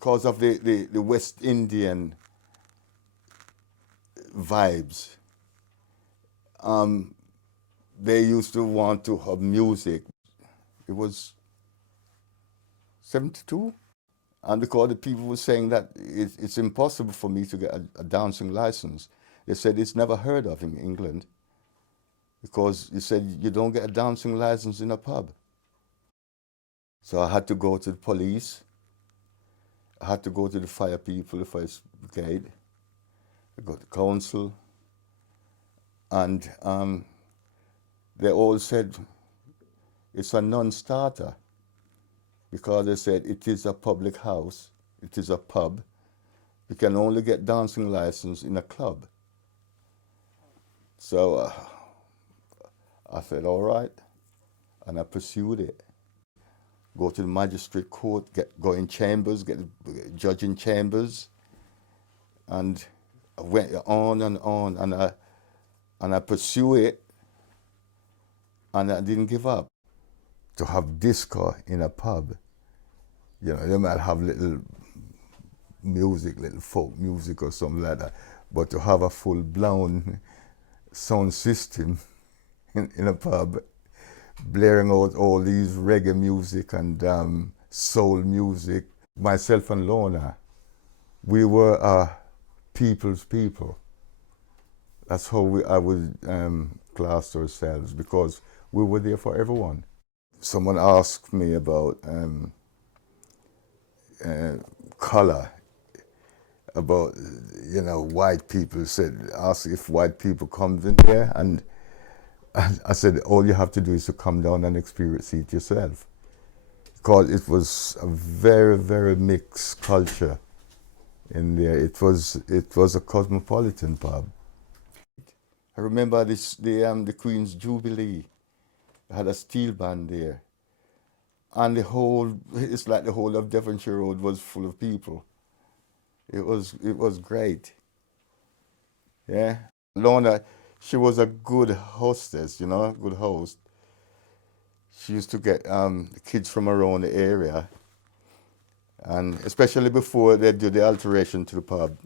because of the West Indian vibes, they used to want to have music. It was 72. And because the people were saying that it's impossible for me to get a dancing license, they said it's never heard of in England, because you said you don't get a dancing license in a pub. So I had to go to the police. I had to go to the fire people, the fire brigade. I got the council. And they all said it's a non-starter, because they said it is a public house, it is a pub. You can only get dancing license in a club. So I said, all right, and I pursued it. Go to the magistrate court, go in chambers, get the judge in chambers, and I went on, and I pursued it, and I didn't give up. To have disco in a pub, you know, they might have little music, little folk music or something like that, but to have a full-blown sound system in a pub, blaring out all these reggae music and soul music. Myself and Lorna, we were people's people. That's how I would class ourselves, because we were there for everyone. Someone asked me about color, about, you know, white people. Asked if white people come in there, and I said, all you have to do is to come down and experience it yourself. Because it was a very, very mixed culture in there. It was a cosmopolitan pub. I remember the Queen's Jubilee. I had a steel band there. And it's like the whole of Devonshire Road was full of people. It was great. Yeah. Lorna, she was a good hostess, you know, a good host. She used to get kids from around the area, and especially before they do the alteration to the pub,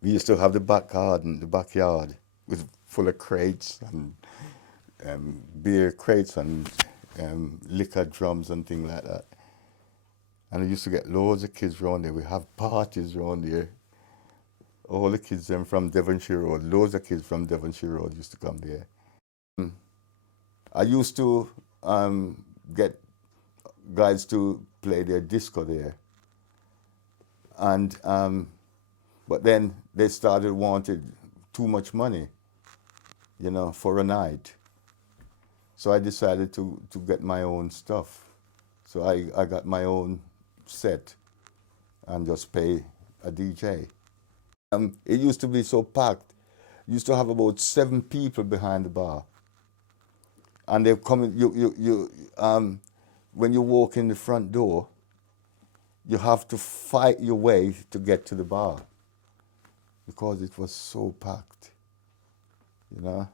we used to have the back garden, the backyard, with full of crates and beer crates and liquor drums and things like that. And we used to get loads of kids around there. We have parties around there. All the kids from Devonshire Road, loads of kids from Devonshire Road used to come there. I used to get guys to play their disco there. And but then they started wanting too much money, you know, for a night. So I decided to get my own stuff. So I got my own set and just pay a DJ. It used to be so packed. Used to have about 7 people behind the bar. And they come in, when you walk in the front door, you have to fight your way to get to the bar, because it was so packed, you know.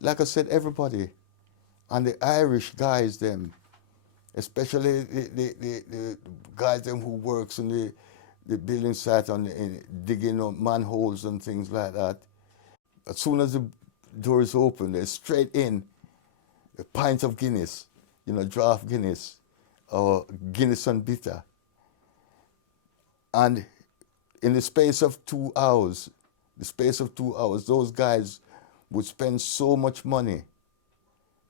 Like I said, everybody, and the Irish guys, them, especially the guys them who works in the building site digging up manholes and things like that. As soon as the doors open, they're straight in, a pint of Guinness, you know, draft Guinness, or Guinness and bitter. And in the space of 2 hours, those guys would spend so much money.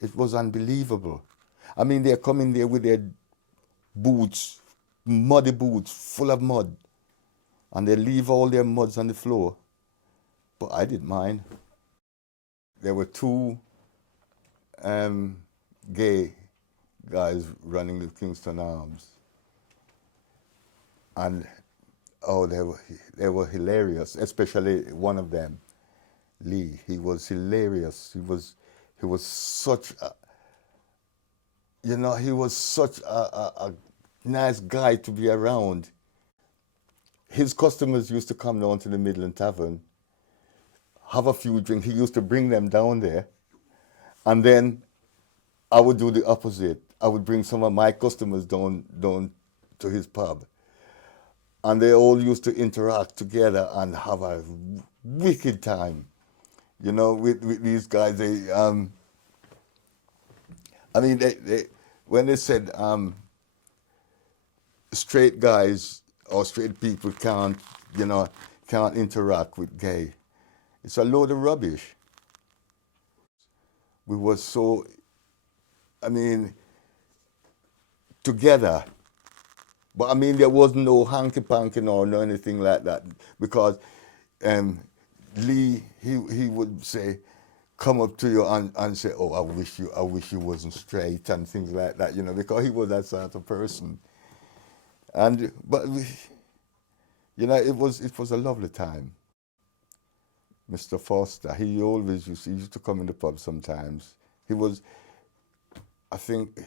It was unbelievable. I mean, they're coming there with their boots, muddy boots, full of mud, and they leave all their muds on the floor. But I didn't mind. There were 2 gay guys running the Kingston Arms, and they were hilarious. Especially one of them, Lee. He was hilarious. He was such a, you know, he was such a nice guy to be around. His customers used to come down to the Midland Tavern, have a few drinks. He used to bring them down there, and then I would do the opposite. I would bring some of my customers down to his pub. And they all used to interact together and have a wicked time, you know, with these guys. I mean, when they said straight guys or straight people can't, you know, can't interact with gay, it's a load of rubbish. We were so, I mean, together. But I mean, there was no hanky-panky or no anything like that, because Lee, he would say, come up to you and say, oh, I wish you wasn't straight and things like that, you know, because he was that sort of person. But you know, it was a lovely time. Mr. Foster, he used to come in the pub sometimes. I think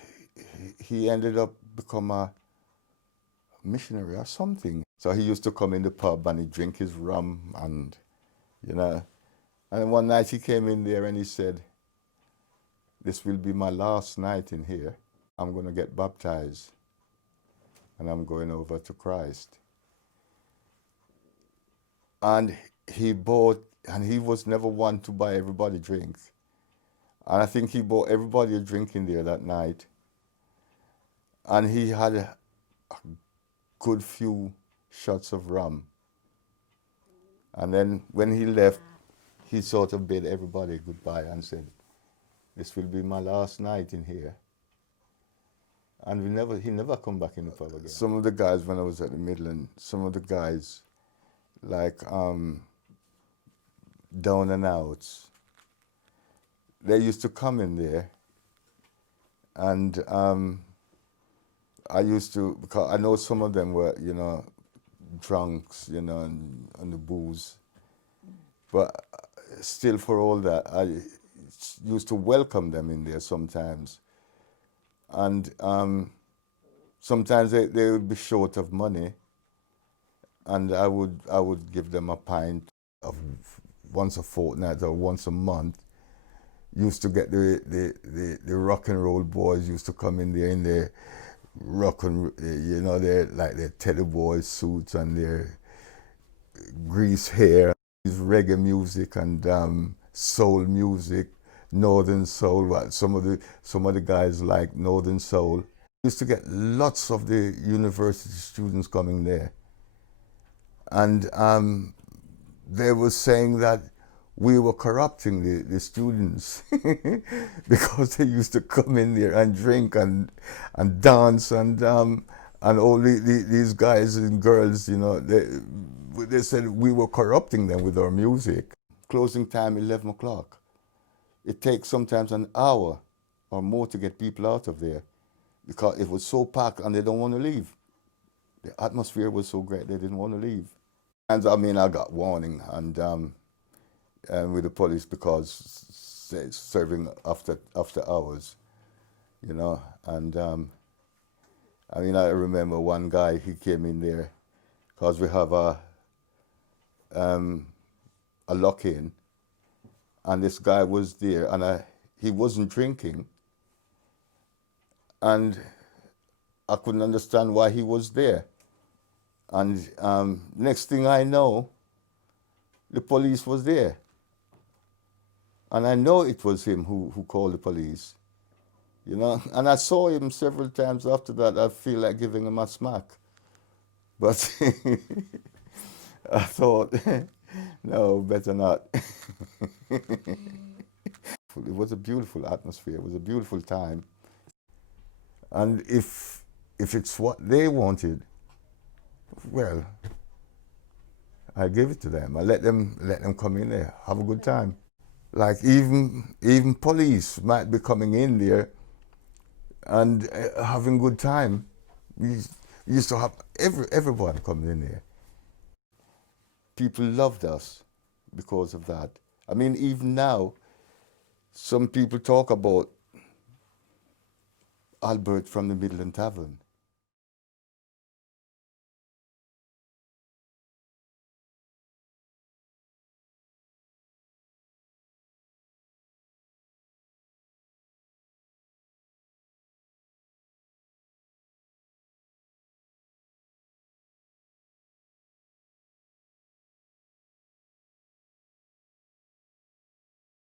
he ended up become a missionary or something. So he used to come in the pub and he'd drink his rum and, you know. And one night he came in there and he said, this will be my last night in here. I'm going to get baptized and I'm going over to Christ. And he was never one to buy everybody drinks. And I think he bought everybody a drink in there that night. And he had a good few shots of rum. And then when he left, he sort of bid everybody goodbye and said, this will be my last night in here. And he never come back in the pub again. Some of the guys, when I was at the Midland, some of the guys, like down and outs, they used to come in there, and because I know some of them were, you know, drunks, you know, on the booze, but still for all that, I used to welcome them in there sometimes. And sometimes they would be short of money, and I would give them a pint of once a fortnight or once a month. Used to get the rock and roll boys used to come in there in their rock and, you know, their Teddy Boy suits and their grease hair. Reggae music and soul music, northern soul. Some of the guys like northern soul. Used to get lots of the university students coming there, and they were saying that we were corrupting the students because they used to come in there and drink and dance and all these guys and girls, you know, they said we were corrupting them with our music. Closing time 11 o'clock. It takes sometimes an hour or more to get people out of there because it was so packed and they don't want to leave. The atmosphere was so great they didn't want to leave. And I mean, I got warning and with the police because serving after hours, you know. And I mean, I remember one guy, he came in there because we have a lock-in, and this guy was there, and he wasn't drinking, and I couldn't understand why he was there. And next thing I know, the police was there. And I know it was him who called the police, you know. And I saw him several times after that. I feel like giving him a smack. But I thought, no, better not. It was a beautiful atmosphere. It was a beautiful time. And if it's what they wanted, well, I give it to them. I let them come in there, have a good time. Like even police might be coming in there and having good time. We used to have everyone coming in there. People loved us because of that. I mean, even now, some people talk about Albert from the Midland Tavern.